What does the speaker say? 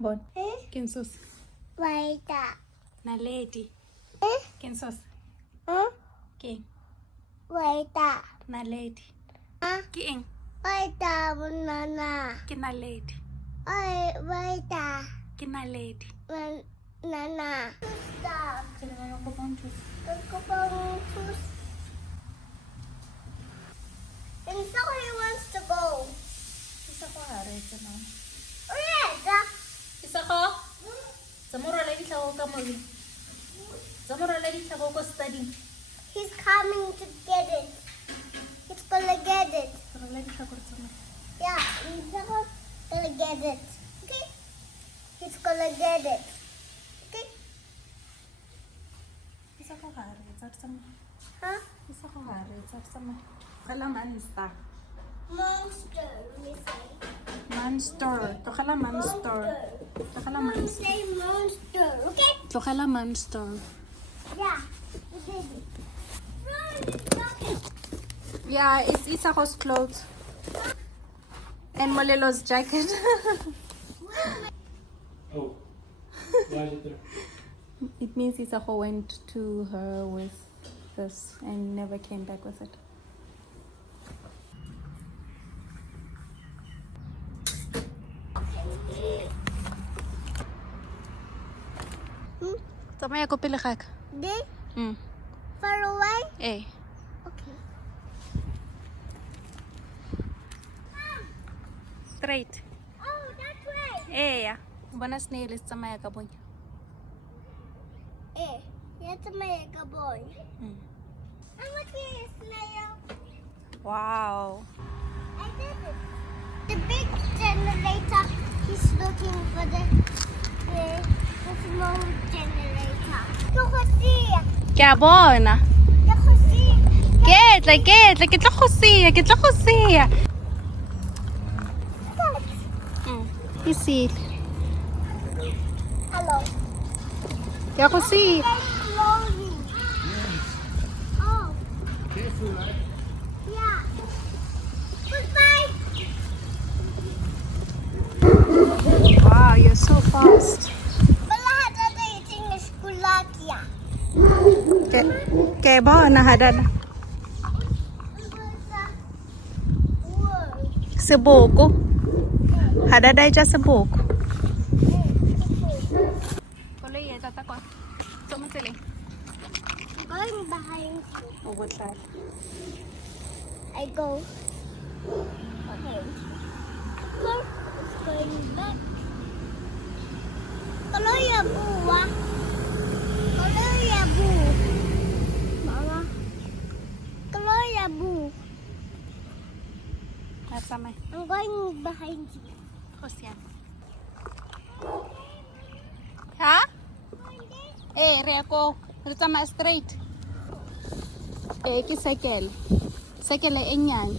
Bon. Kinsus. Waita. Naledi. Kinsus. King. Waita. Naledi. King. Waita banana. Kinaledi. Waita. Kinaledi. Banana. Stop. And so he wants to go. Isa ko harito na. Oh yeah. Isa ko? Zamura lagi tlhago ka mo. Zamura lagi tlhago ko study. He's coming to get it. He's gonna get it. Zamura lagi tlhago ka mo. Yeah, he's gonna get it. Okay? He's gonna get it. Okay? Isa ko harito sa mo. Huh? Isa ko harito sa mo. Kalaman sta. Monster, let me say. Monster. To kala monster. To kala Let me monster. say monster, okay? To kala monster. Yeah, we did it. Run, rocket. Yeah, it's Isako's clothes. And Molelo's jacket. Oh, why is it there? It means Isako went to her with this and never came back with it. Tsamaya ko pele ga ka. This? Mm. Far away? Eh. Okay. Straight. Oh, that way. Eh ya. Bona snail is tsamaya ka bonya. That's a mega boy. Mm. I'm looking at a snail. Wow. I did it. The big generator, he's looking for the small generator. Look at see. Ke a bona. Look at see. Ke tla go siya. Ke sile. Hello. Ke go siya. Slowly. Oh, Careful, right? yeah. Goodbye. Wow, you're so fast. Wala hata eating a skulakia. Ke bona hadana. Seboko. Hadada ja seboko. Koloi ya tata kwa. Tsoma tseleng. Going behind you. O botlhale. I go. Okay. Look, it's going back. Kaloy ya buwa. Kaloy ya bu. Mama. Kaloy ya bu. Nasamay. I'm going behind you. Hosyan. Ha? Eh, re ko. Re tsamaya straight. Eh, ke sekele. Sekele e nyane.